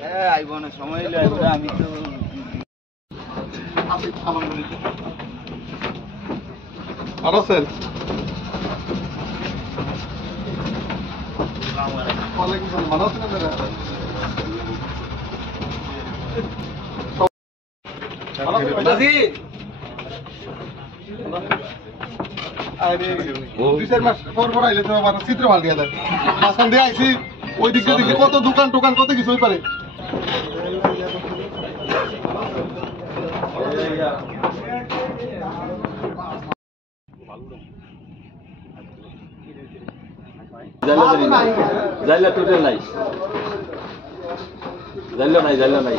হ্যাঁ আইব না সময় হইলে আইব আমি তো ভালো আছেন? ওয়ালাইকুম আসসালাম। ভালো আছেন আপনারা? দুই চার মাস পর পর আইলে তো আবার চিত্র ভাল দিয়া যায়। মাঝখান দিয়ে আইসি ওই দিক দিয়ে দেখি কত দোকান টোকান কত কিছু হয়ে পারে। জাইলা টোটাল নাই জাইলা নাই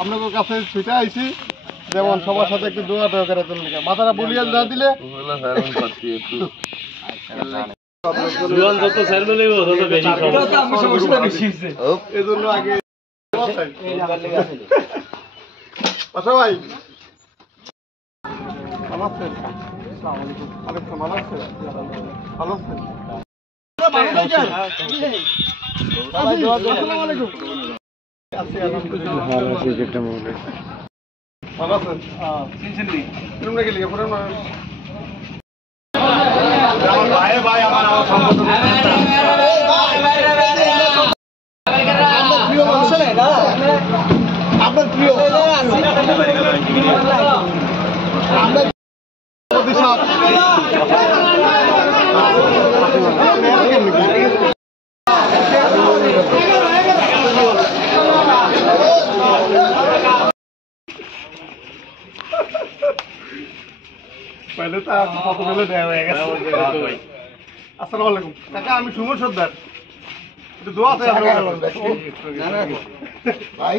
আপনাদের কাছে ছুটে আইছি যেমন সবার সাথে একটু দোয়া টোয়া করে মাথাটা বলিয়া না দিলে এই জন্য আগে আচ্ছা ভাই ভালো আছেন? আরেকটা ভালো আছেন? ভালো আছেন? ভালো আছেন? কিরমটা গেলি ভাই আমার আপনার প্রিয় पहले तो पहले আসসালামু আলাইকুম কাকা আমি সুমন সর্দার একটু দোয়া আছে ভাই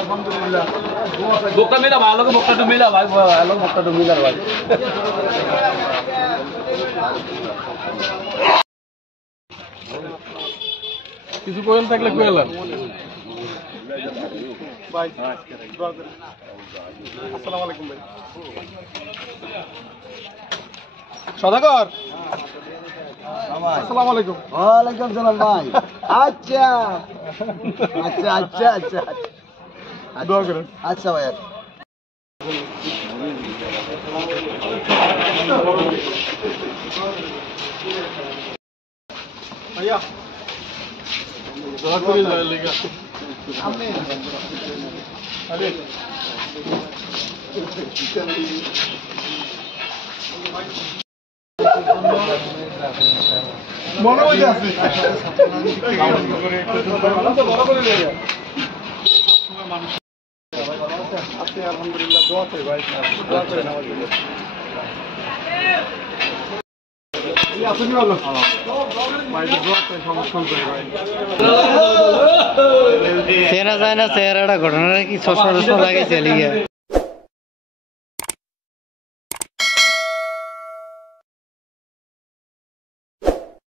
আলহামদুলিল্লাহ বোকা মেলা ভালো বোকা তো মেলা ভাই ভালো বোকা তো মেলা ভাই কিছু করেন থাকলে কইলাম ভাই আসসালামু আলাইকুম ভাই সদাগর আসসালামু আলাইকুম ওয়ালাইকুম সালাম ভাই আচ্ছা আচ্ছা আচ্ছা আচ্ছা দোয়া করেন আচ্ছা ভাই ভাইয়া দোয়া করে যায় লেগা আমি আরে মনে মধ্যে আছে আলহামদুলিল্লাহ দোয়া করি ভাই দোয়া করেন আমার জন্য আপনি ভালো ভাই দোয়া করেন সমস্যা করে ভাই চেনা যায় না চেহারাটা ঘটনাটা কি চশমা লাগাই চলে গিয়া